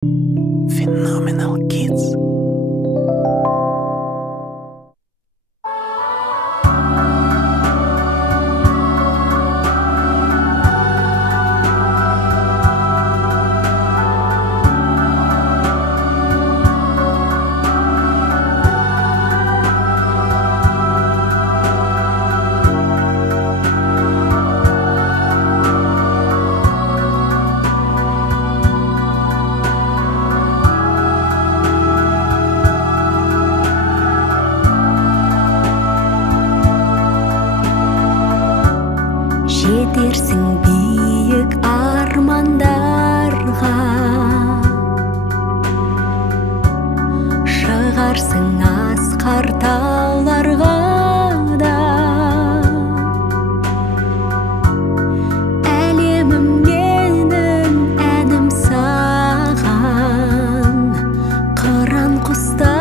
Phenomenal Kids. Жетерсің биік армандарға, шығарсың асқар тауларға да. Әлемім менің әнім саған, қыран құстай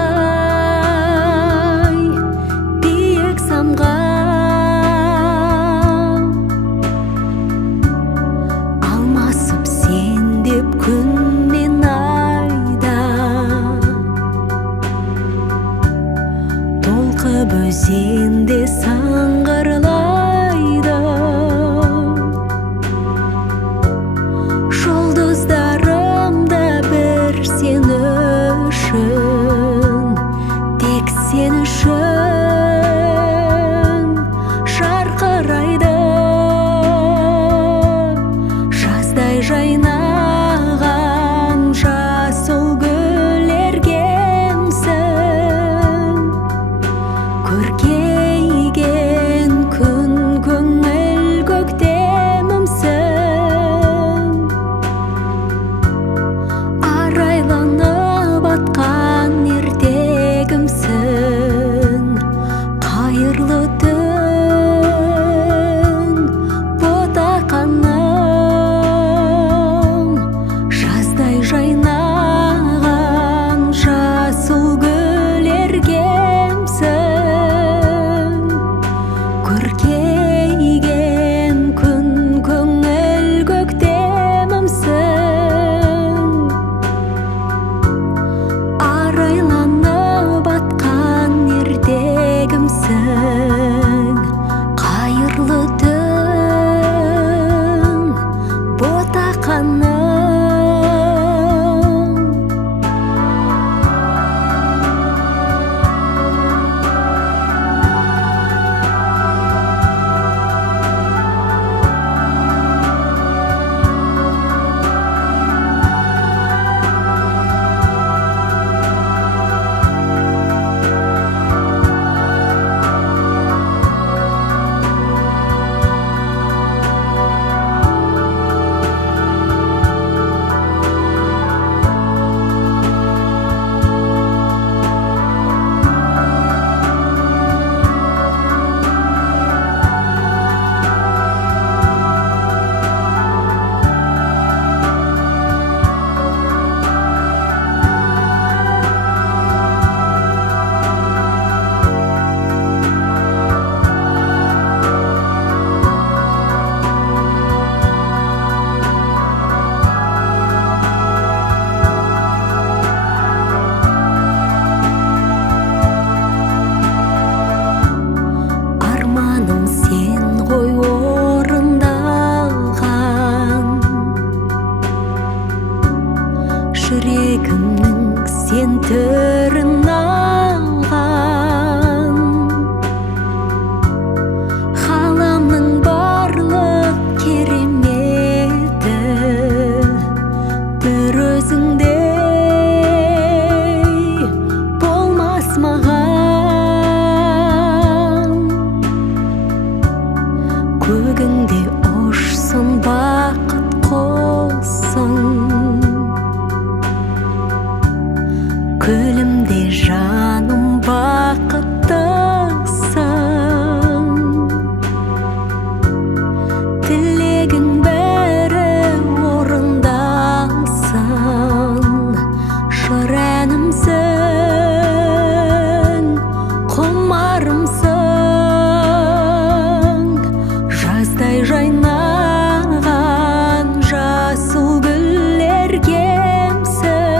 биік самға. Күн мен айда толқып өзенде сыңғырлайды. Жұлдыздарымда бір сен үшін, тек сен үшін жарқырайды. Жаздай жайна көркейген күн көңіл көктемімсің. Арайланып атқан ертегімсің. Қайырлы түн ботақаным, жаздай жайнаған жасыл гүл ергемсің. Көркейген күн көңіл көктемімсің. Арайланып атқан ертегімсің. Қайырлы түн ботақаным. Жүрегімнің сен түрін алған, ғаламның барлық кереметі бір өзіңдей болмас маған. Көгіңде ұшсын бақыт құсың, күлімде жаным бақыттысың. Тілегің бәрі орындалсын, жыр әнімсің, құмарымсың. Жаздай жайнаған жасыл гүл ергемсің.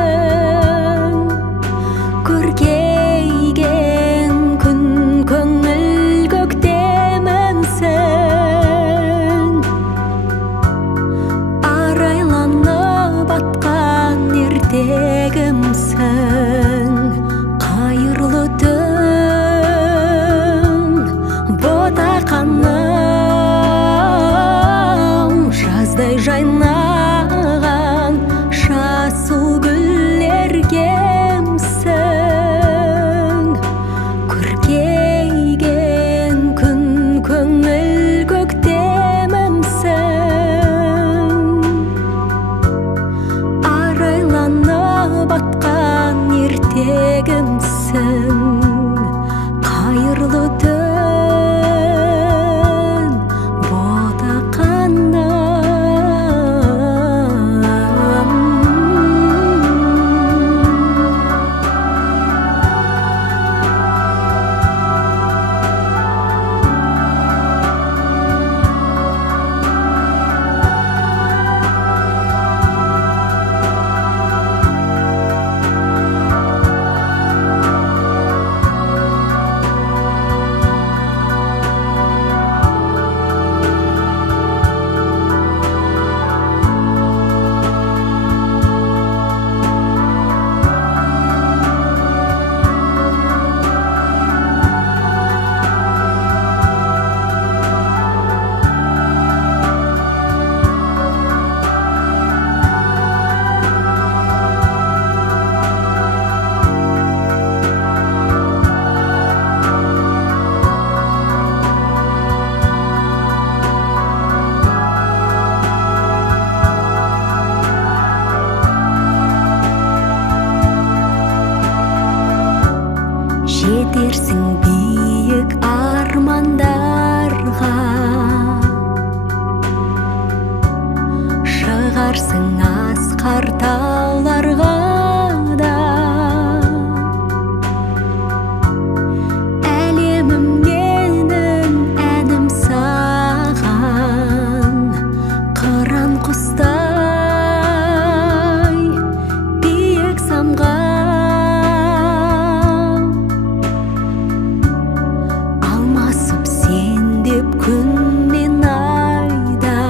ертегімсің, қайырлы түн ботақаным, жаздай жайнаған жасыл гүлдергемсің, көркейген күн көңіл көктемімсің, арайланып атқан ертегімсің, қайырлы түн жетерсің биік армандарға, шығарсың асқар тауларға да. Әлемім менің әнім саған, қыран құстай биік самға. Күн мен айда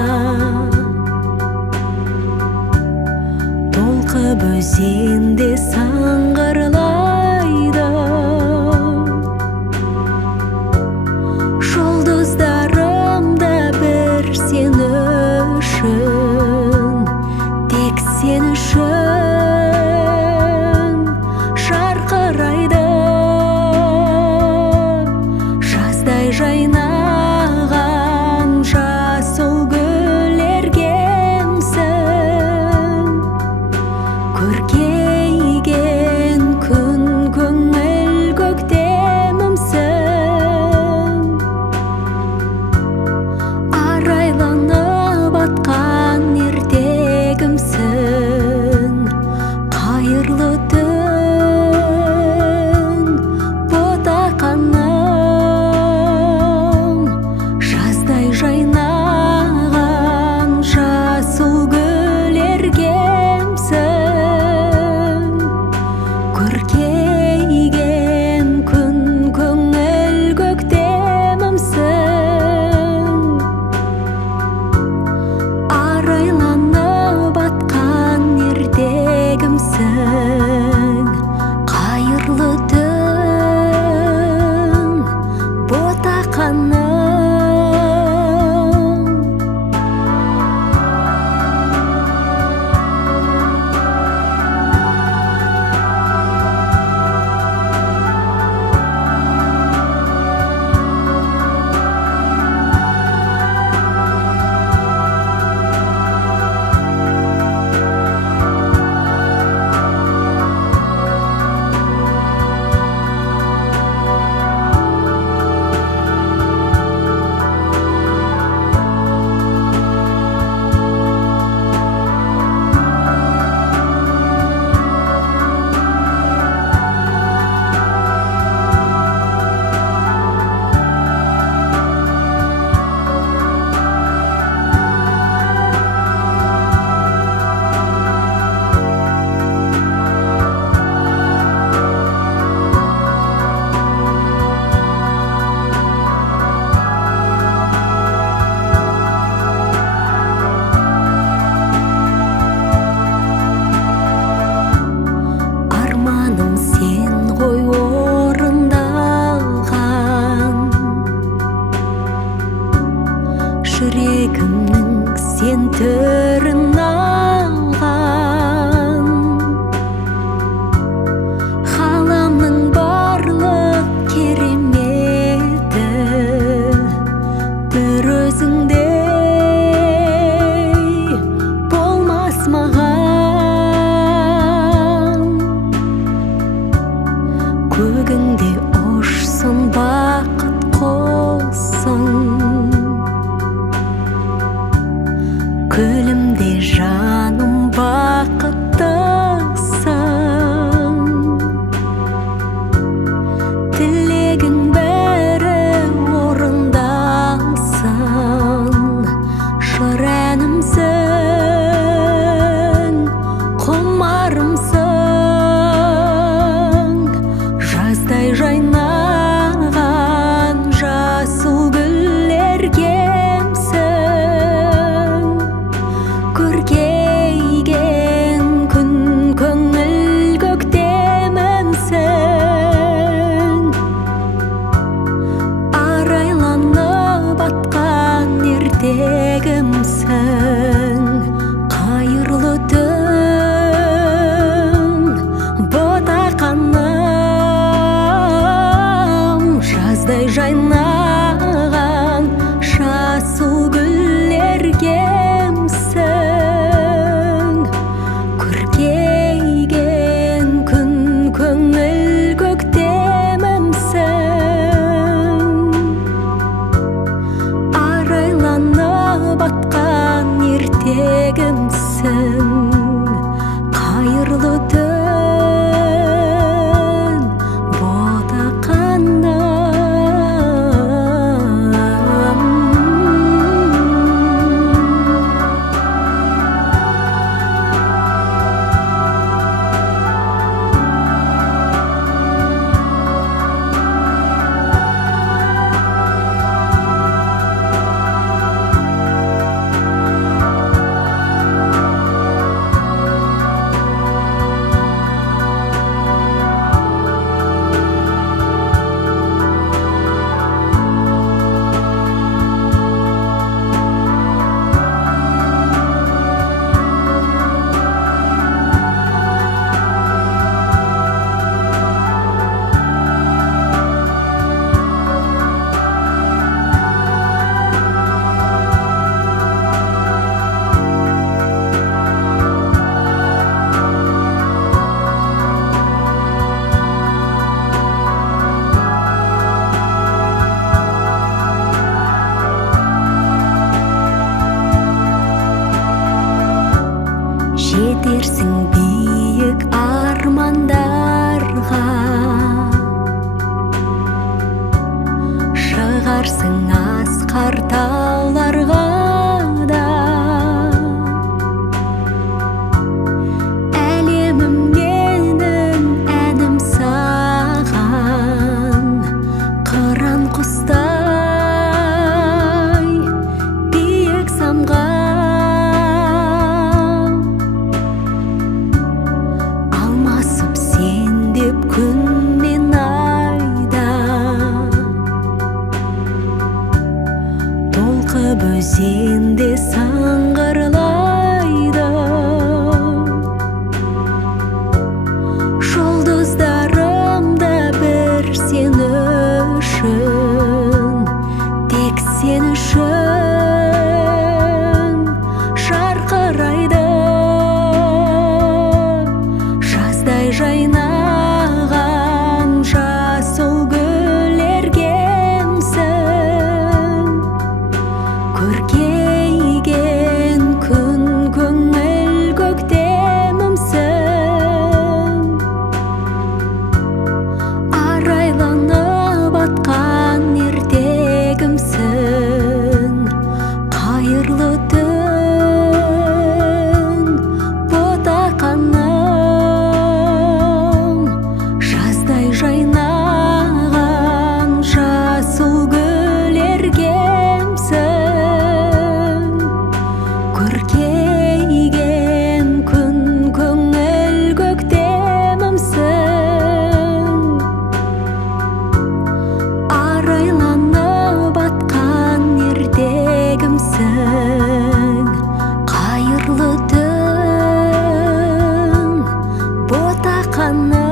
толқып өзенде саңғырлайды, жұлдыздарымда бір сен үшін, тек сен үшін жарқырайды, жаздай жайна жасыл гүлдергемсің, көркейген күн көңіл көктемімсің, арайланып атқан ертегімсің, қайырлы түн ботақаным, жаздай жайнаған жасыл гүлдергемсің. қайырлы түн ботақаным. Жетерсің биік армандарға, шығарсың асқар тауларға да. Әлемім менің әнім саған, қыран құстай биік самға. Күн мен айда толқып өзенде сыңғырлайды. Жұлдыздарымда бір сен үшін, тек сен үшін жарқырайды. Жаздай жайна жасыл гүл ергемсің, көркейген күн көңіл көктемімсің. Арайланып атқан ертегімсің, қайырлы түн ботақаным. Жайнаған жасыл гүл ергемсің, көркейген күн көңіл көктемімсің. Арайланып атқан ертегімсің, қайырлы түн ботақаным.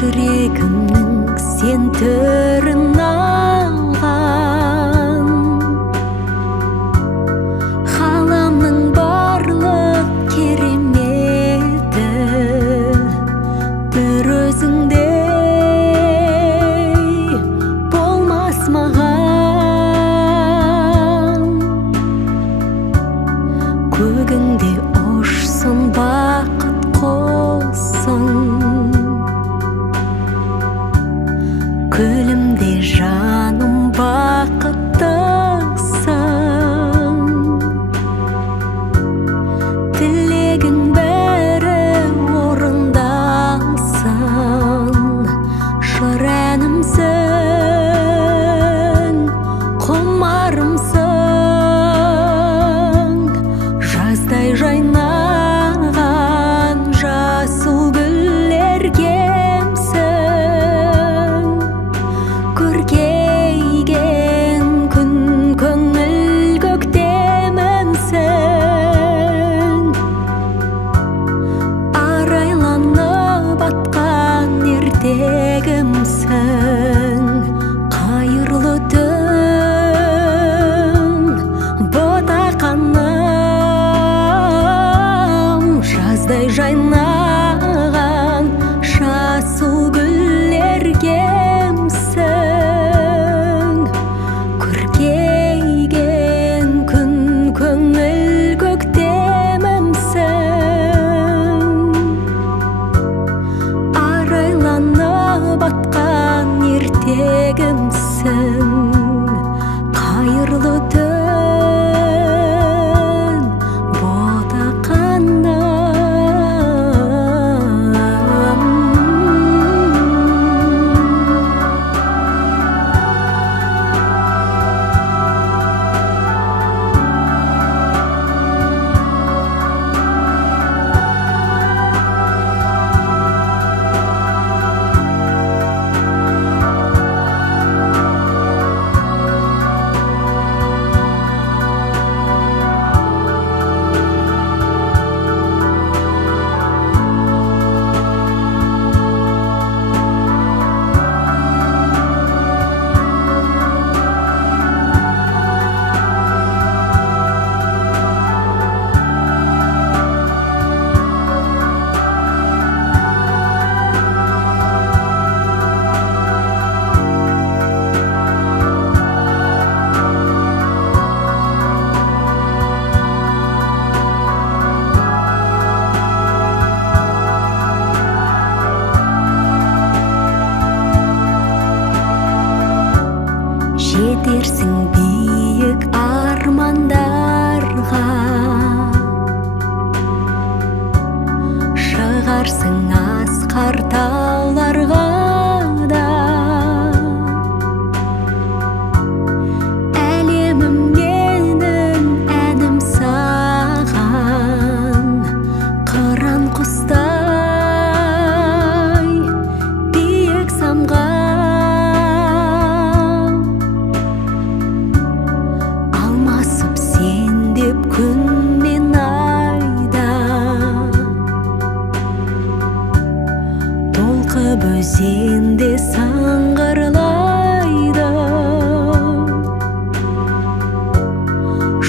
Жүрегімнің сен түрін алған, ғаламның барлық кереметі бір өзіңдей болмас маған. Көгіңде ұшсын бақ жайнаған жасыл гүллергемсің. Көркейген күн көңіл көктемімсің. Арайланып атқан ертегімсің. Қайырлы түн жетерсің биік армандарға, шығарсың асқар тауларға да. Әлемім менің әнім саған, қыран құстай биік самға. Күн мен айда толқып өзенде сыңғырлайды.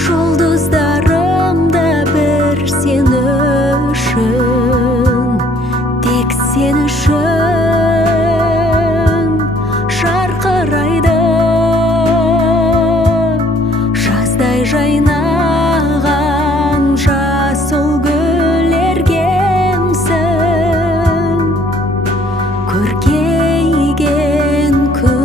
Жұлдыздарымда бір сен үшін, тек сен үшін жарқырайды. Жаздай жайна жасыл гүллергемсің. Көркейген күн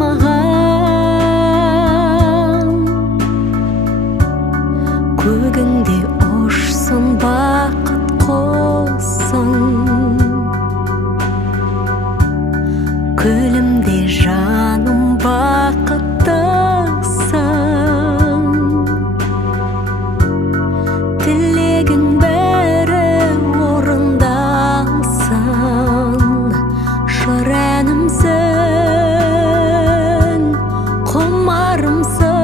маған. Көгіңде ұшсын бақыт құсың, күлімде жаным бақыттысың. Тілегің бәрі орындалсын, жыр әнімсің, құмарымсың.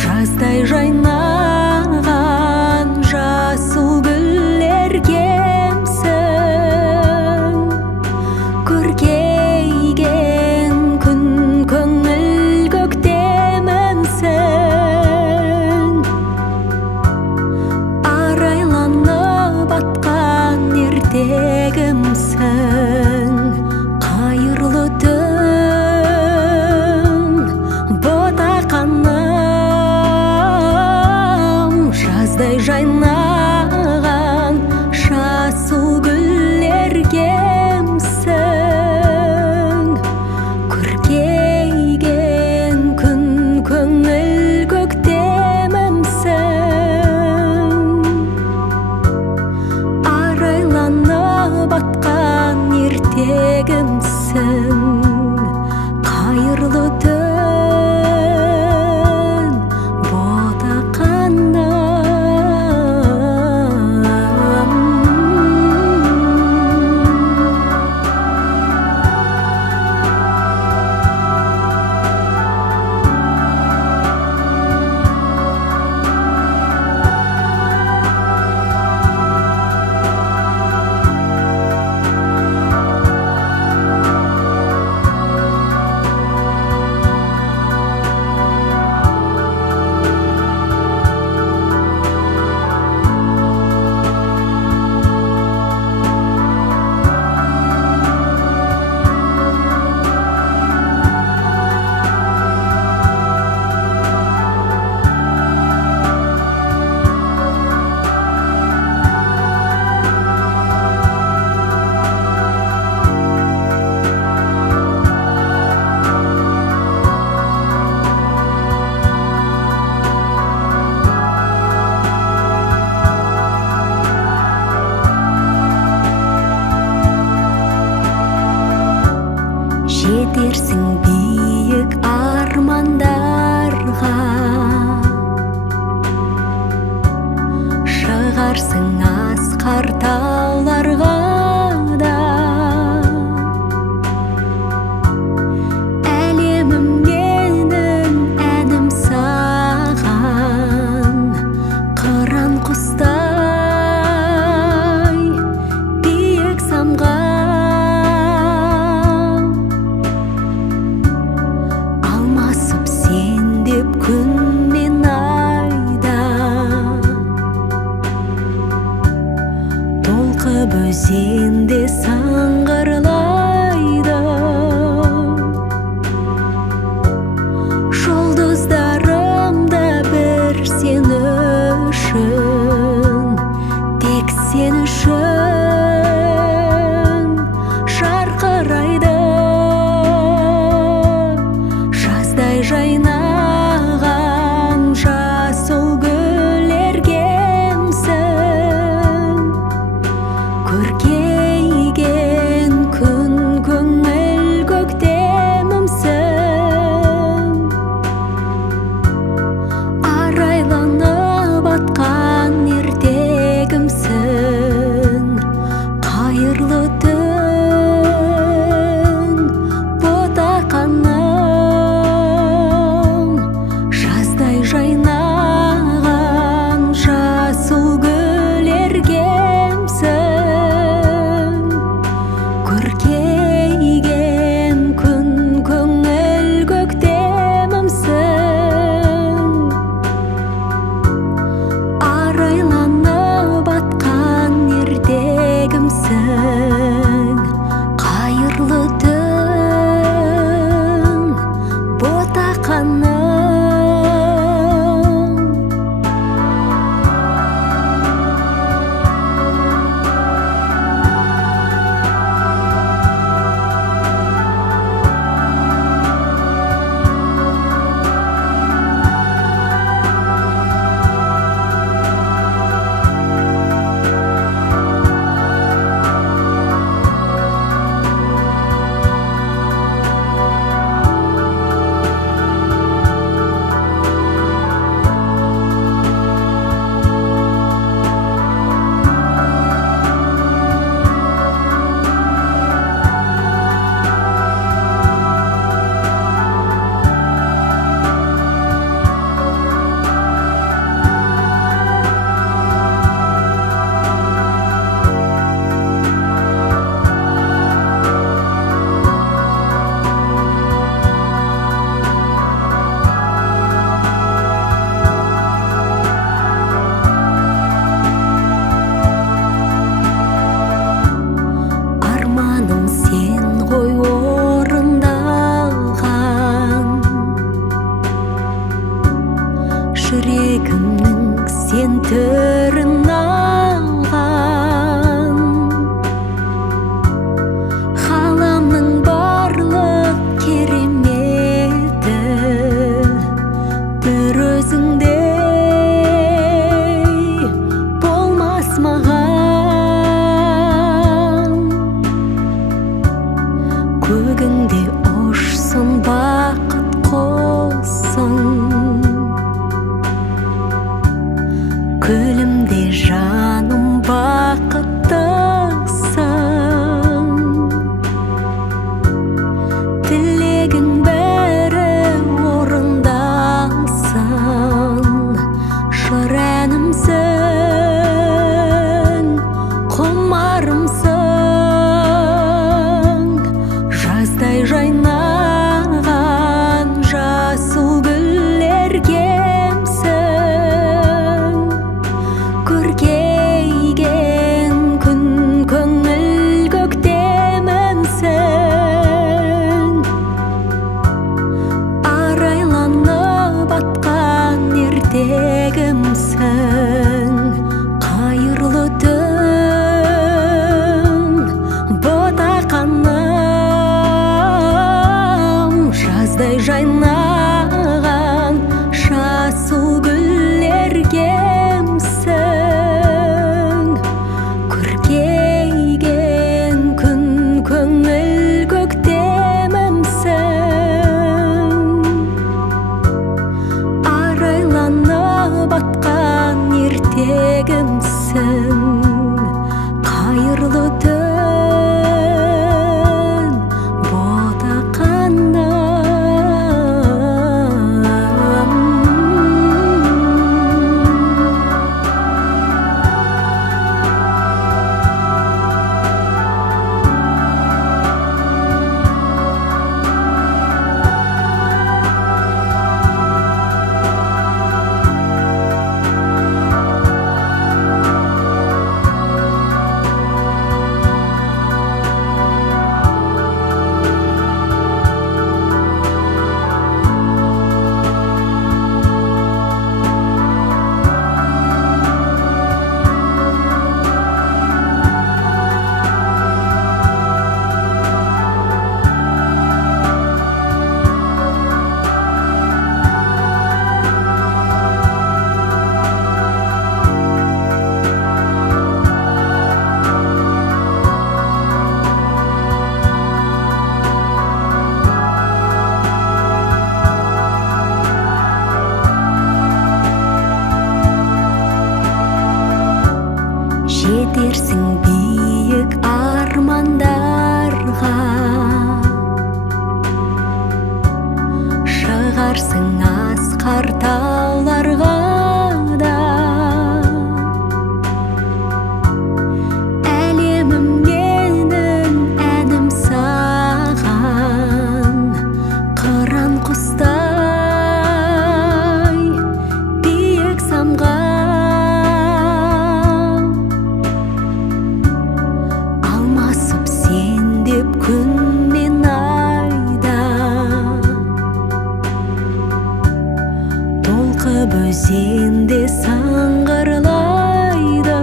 Жаздай жайнаған жасыл гүлдергемсің. Көркейген күн көңіл көктемімсің. Арайланып атқан ертегімсің. Қайырлы түн ботақаным, жаздай жайнаған жасыл гүлдергемсің. Көркейген күн көңіл көктемімсің. Арайланып атқан ертегімсің. Қайырлы түн ботақаным. Жетерсің биік армандарға, шығарсың асқар тауларға да. Әлемім менің әнім саған, қыран құстай биік самға. Алмасып сен деп күн мен айда, толқып өзенде сыңғырлайды. Жұлдыздарымда бір сен үшін, тек сен үшін жарқырайды. Жаздай жайнаған жасыл гүлдергемсің. Көркейген күн көңіл көктемімсің. Арайланып атқан ертегімсің. Қайырлы түн ботақаным, жаздай жайнаған жасыл гүлдергемсің. Көркейген күн көңіл көктемімсің. Арайланып атқан ертегімсің. Қайырлы түн ботақаным. жайнаған жасыл гүллергемсің, көркейген күн көңіл көктемімсің, арайланып атқан ертегімсің, қайырлы түн жетерсің биік армандарға, шығарсың асқар тауларға да. Әлемім менің әнім саған, қыран құстай биік самға. Күн мен айда толқып өзенде саңғырлайды,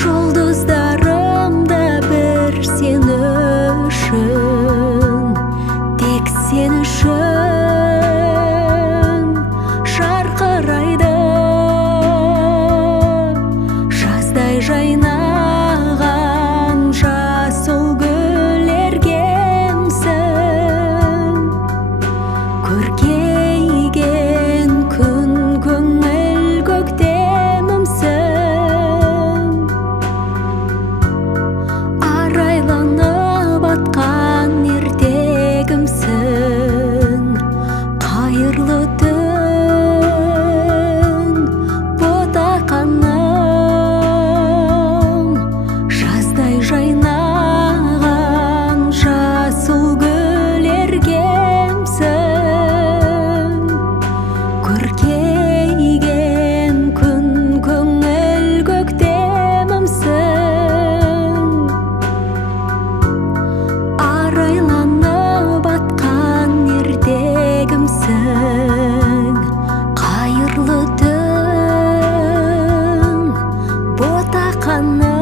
жұлдыздарымда бір сен үшін, тек сен үшін жарқырайды, жаздай жайна жасыл гүллергемсің, көркейген күн көңіл көктемімсің, арайланып атқан ертегімсің, қайырлы түн ботақаным, жайнаған жасыл гүллергемсің, көркейген күн көңіл көктемімсің, арайланып атқан ертегімсің, қайырлы түн ботақаным.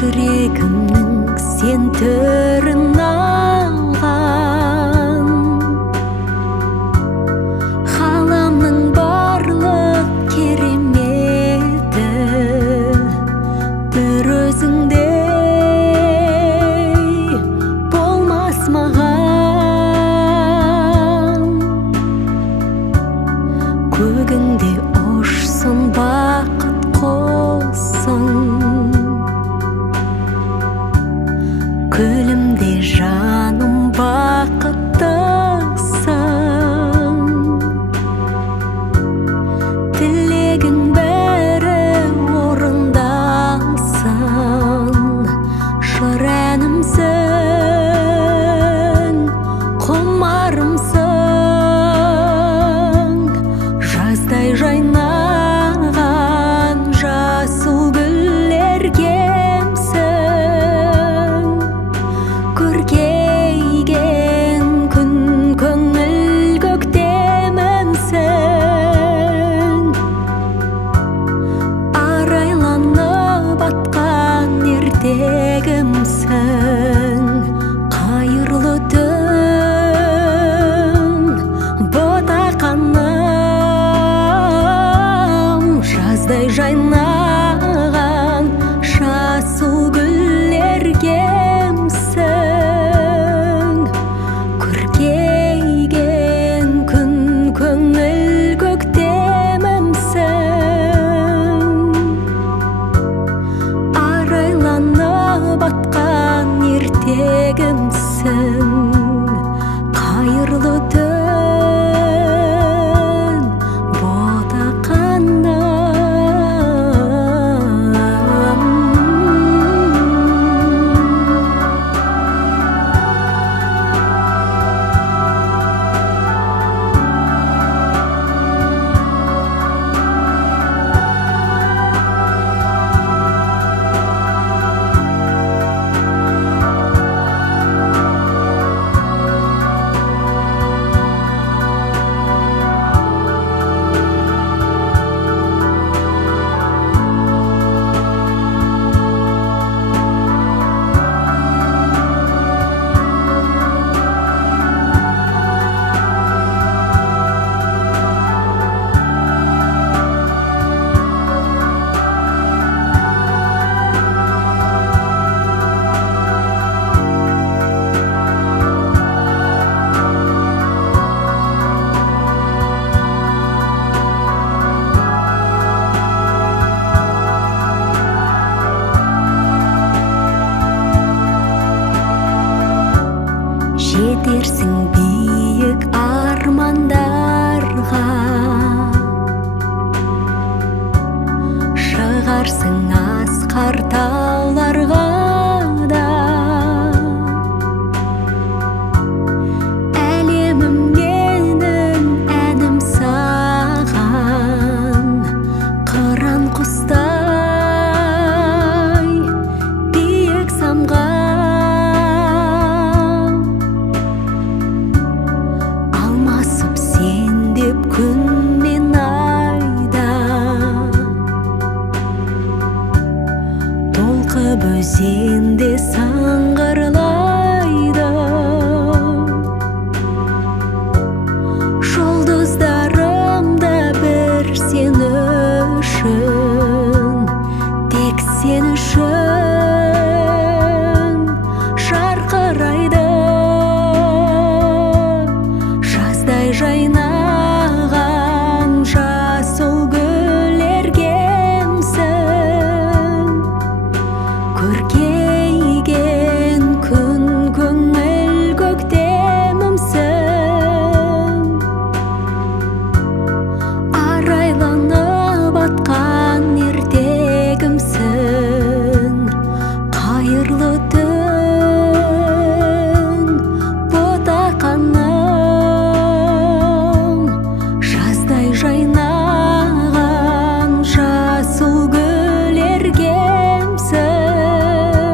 жүрегімнің сен өзіңдей болмас маған. Көгіңде ұшсын бақыт құсың, күлімде жаным бақыттысың. Тілегің бәрі орындалсын, жыр әнімсің, құмарымсың. Жаздай жайнаған жасыл гүлдергемсің. Көркейген күн көңіл көктемімсің. Арайланып атқан ертегімсің. Қайырлы түн ботақаным, жаздай жайнаған жасыл гүлдергемсің. Көркейген күн көңіл көктемімсің. Арайланып атқан ертегімсің. Қайырлы түн ботақаным. Жетерсің биік армандарға, шығарсың асқар тауларға да. Әлемім менің әнім саған, қыран құстай биік самға. Алмасып сен деп күн мен айда, толқып өзенде сыңғырлайды. Жұлдыздарымда бір сен үшін, тек сен үшін жарқырайды. Жаздай жайнаған жасыл гүлдергемсің. Көркейген күн көңіл көктемімсің. Арайланып атқан ертегімсің. Қайырлы түн ботақаным, жаздай жайнаған жасыл гүлдергемсің.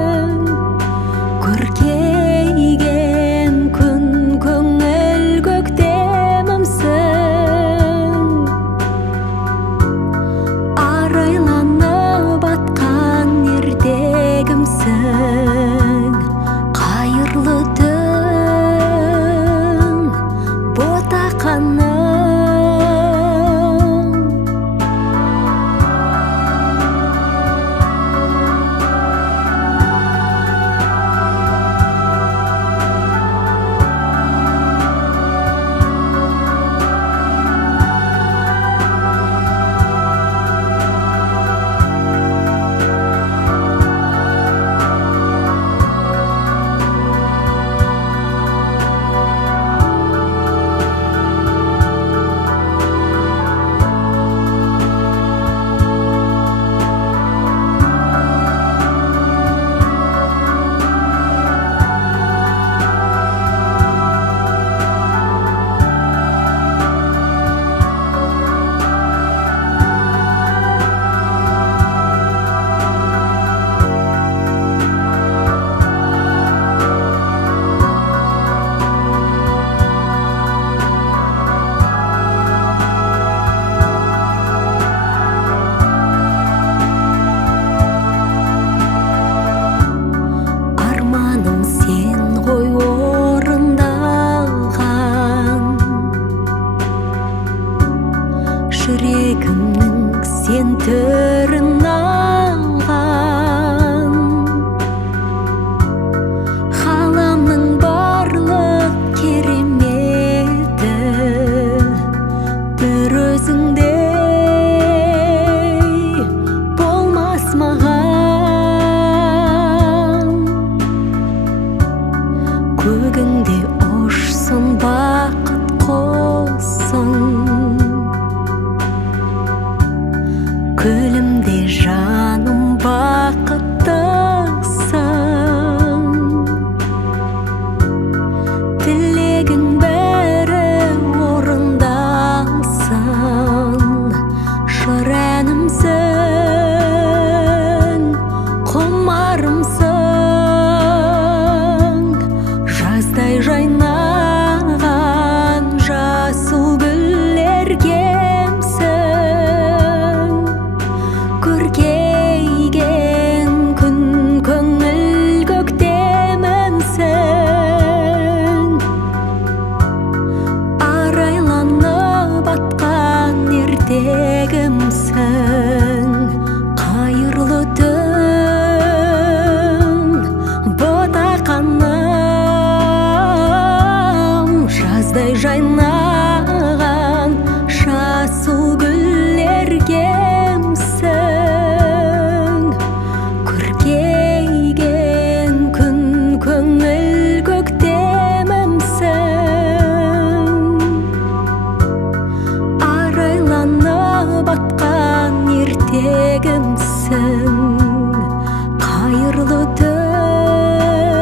қайырлы түн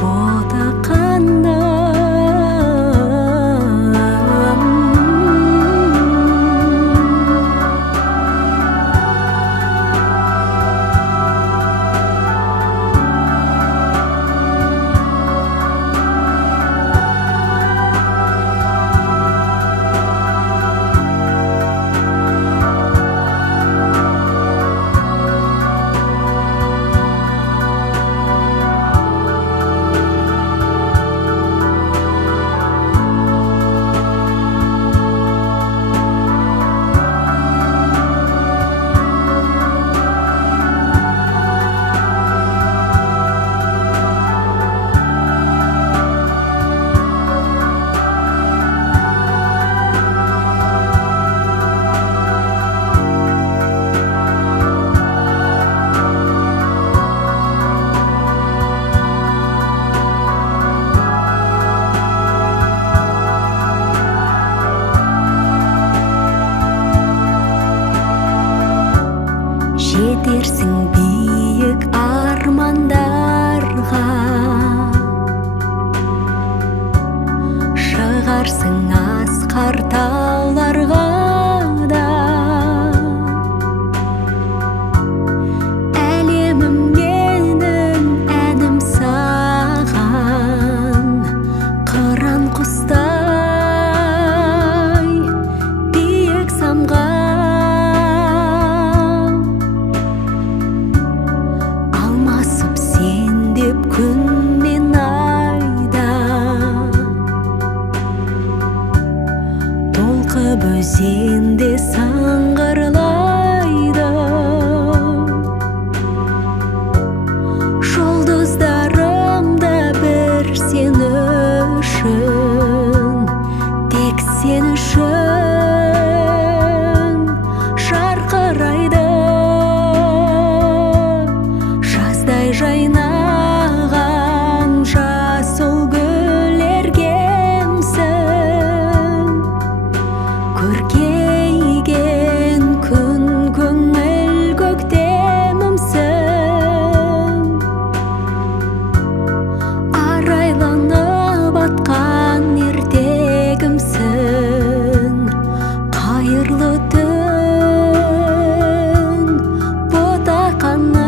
ботақаным. Жетерсің биік армандарға, шығарсың асқар тауларға да. Әлемім менің әнім саған, қыран құстай биік самға. Күн мен айда толқып өзенде сыңғырлайды. Жұлдыздарымда бір сен үшін, тек сен үшін жарқырайды. Жаздай жайна жасыл гүл ергемсің, көркейген күн көңіл көктемімсің. Арайланып атқан ертегімсің, қайырлы түн ботақаным.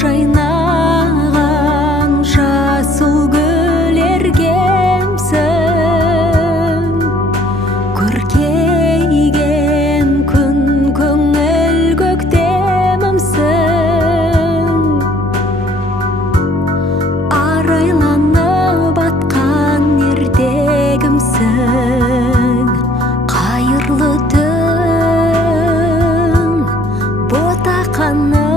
Жайнаған жасыл гүл ергемсің, көркейген күн көңіл көктемімсің. Арайланып атқан ертегімсің, қайырлы түн ботақаным.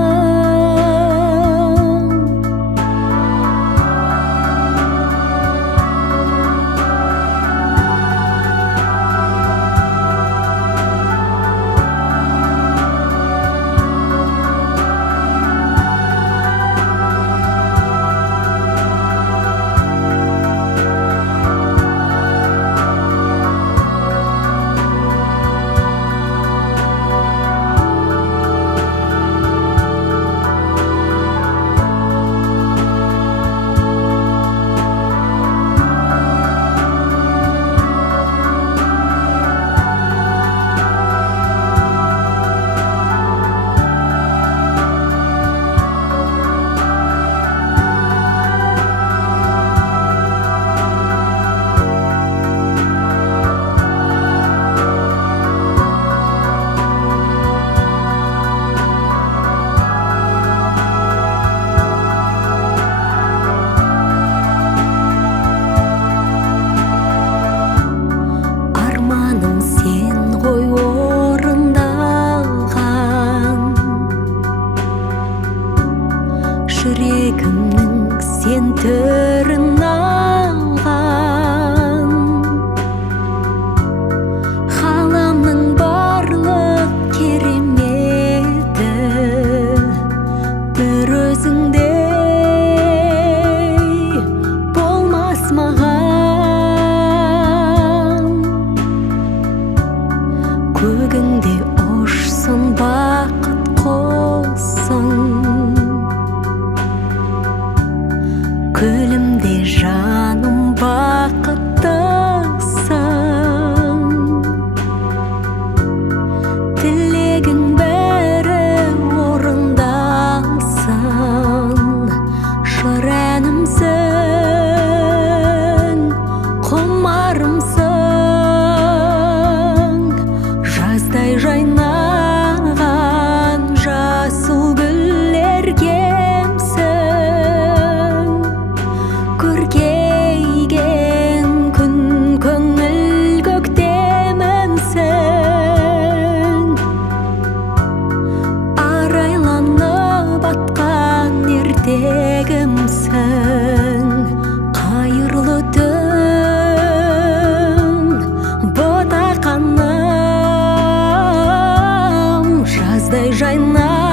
Жүрегімнің сен түрін алған, ғаламның барлық кереметі бір өзіңдей болмас маған. Көгіңде ұшсын бақ жайнап